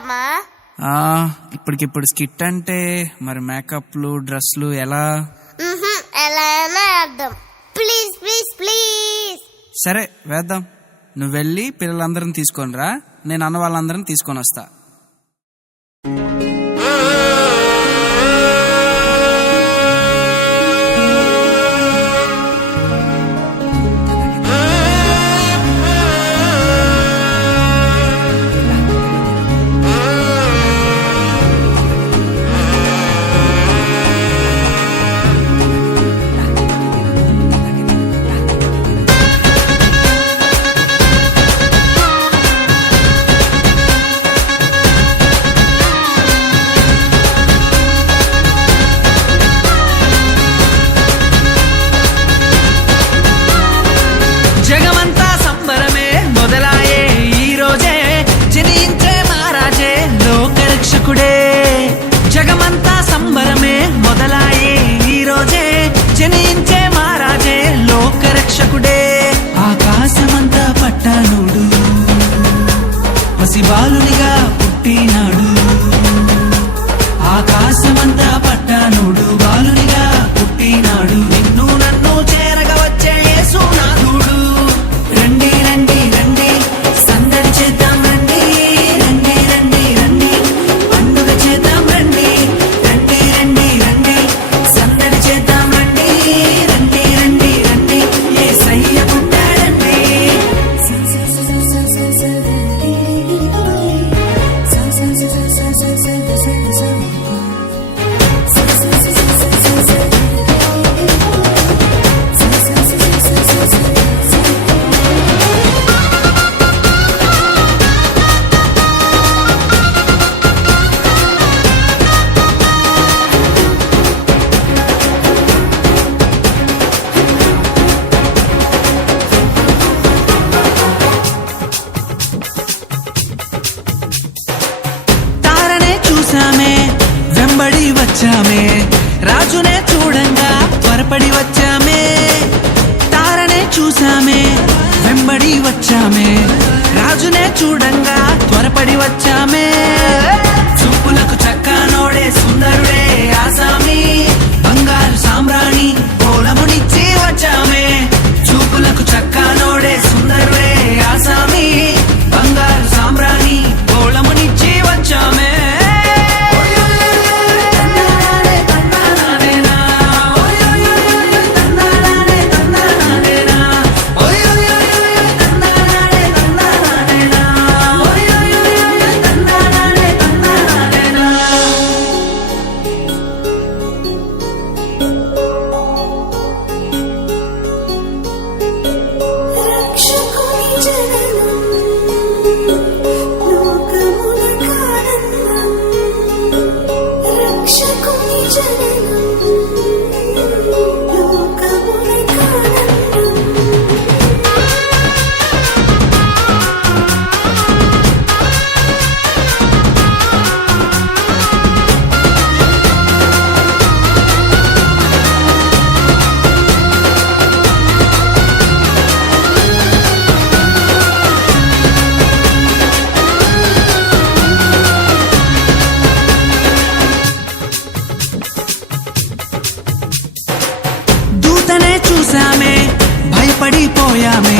వేద్దామా? ఇప్పటికిప్పుడు స్కిట్ అంటే మరి మేకప్లు డ్రెస్లు ఎలా? ఎలా అయినా వేద్దాం. Please please please. సరే వేద్దాం. నువ్వు వెళ్ళి పిల్లలందరిని తీసుకొని రా, నేను అన్న వాళ్ళందరిని తీసుకొని వస్తా. జగమంతా సంబరమే మొదలాయే ఈ రోజే, జనించే మహారాజే లోకరక్షకుడే. ఆకాశమంతా పట్టానుడు పసిబాలునిగా పుట్టినాడు. ఆకాశమంతా పట్టానుడు బాలునిగా పుట్టినాడు. నిన్ను నన్ను చేరగా వచ్చే యేసునాథుడు. రండి రండి రండి సందడి చేద్దాం రండి. రండి రండి రండి పండుగ చేద్దాం రండి. రండి రండి రండి సందడి చేద్దాం రండి. రండి రండి రండి యేసయ్య పుట్టాడండి. చూసామే వెంబడి వచ్చామే, రాజునే చూడంగా త్వరపడి వచ్చామే. తారనే చూసామే వెంబడి వచ్చామే, రాజునే చూడంగా త్వరపడి వచ్చామే. చూపులకు చక్కనోడే సుందరుడే ఆసామి, బంగారు సామ్రాణి పోలమునిచ్చి వచ్చామే. చూపులకు చక్కనోడే సుందరుడే ఆసామి, బంగారు సామ్రాణి పోలమునిచ్చి వచ్చామే. చూసామే భయపడిపోయామే,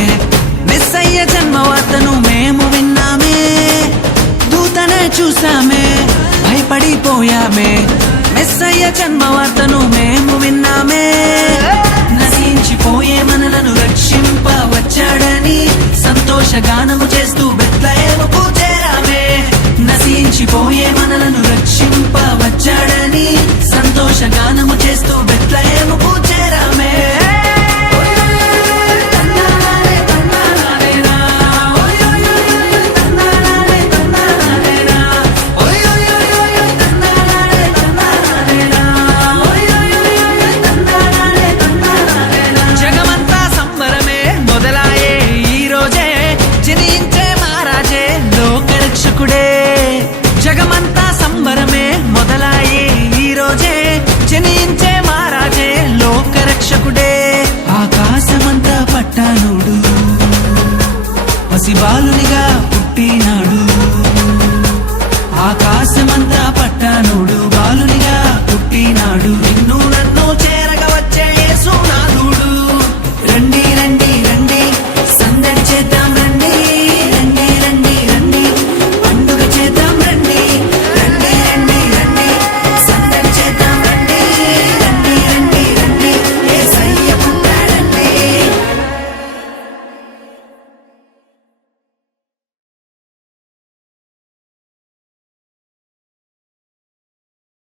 మెస్సయ్య జన్మవార్తను మేము విన్నామే. దూతనే చూసామే భయపడిపోయామే, మెస్సయ్య జన్మవార్తను మేము విన్నామే. నశించిపోయే మనలను రక్షింప వచ్చాడని సంతోషగానము చేస్తూ బెత్లెహేముకు